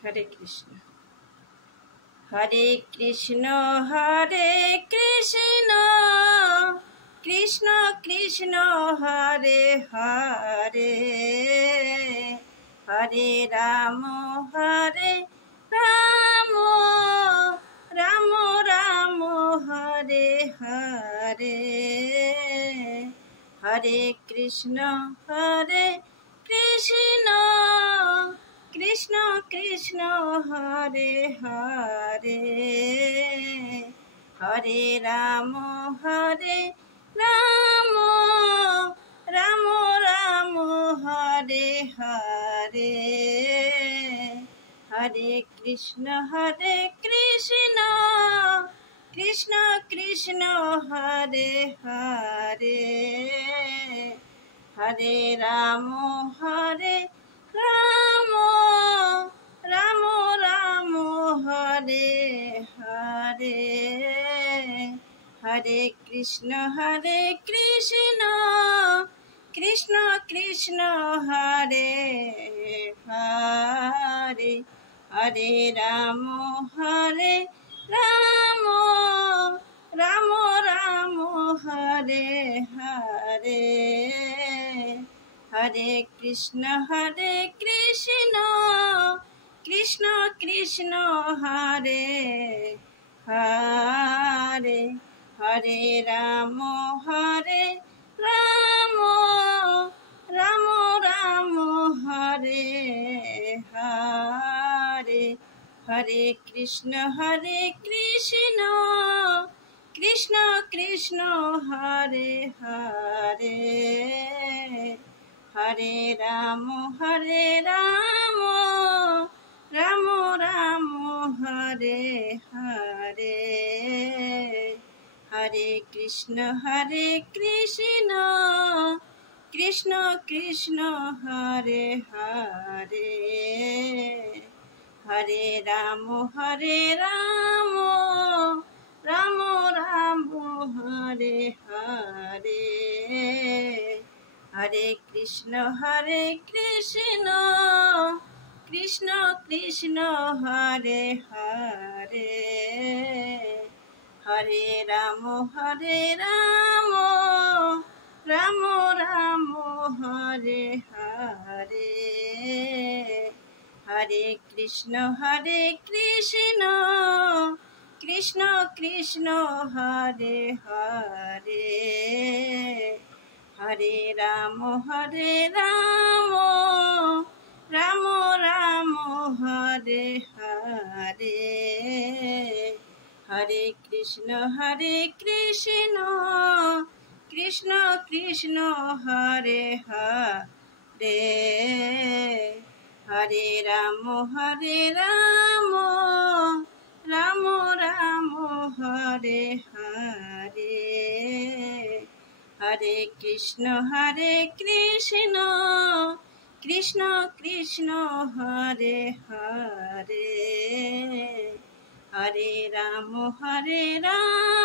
Hare Krishna. Hare Krishna Hare Krishna Krishna Krishna Hare Hare, Hare Ram Hare Ram Ram Ram Hare Hare, Hare Krishna Hare Krishna Krishna Krishna Hare Hare, Hare Ram Ram Ram Ram Hare Hare, Hare Krishna Krishna Krishna Hare Hare, Hare Ram Ram Ram Ram Hare Hare, Hare Krishna Krishna Krishna Hare Hare, Hare Ram Ram Ram Ram Hare Hare, Hare Krishna Krishna Krishna Hare Hare, Hare Ram Ram Ram Ram Hare Hare, Hare Krishna Krishna Krishna Hare Hare, Hare Ram Ram Ram Hare Hare, Hare Krishna Krishna Krishna Hare Hare, Hare Ram Ram Ram Ram Hare Hare, Hare Krishna Krishna Krishna Hare Hare, Hare Ram Ram Ram Ram Hare Hare, Hare Krishna Krishna Krishna Hare Hare, Hare Ram Ram Ram Ram Hare Hare, Hare Krishna Krishna Krishna Hare Hare, Hare Ram Ram Ram Ram Hare Hare, Hare Krishna Krishna Krishna Hare Hare, Hare Ram Ram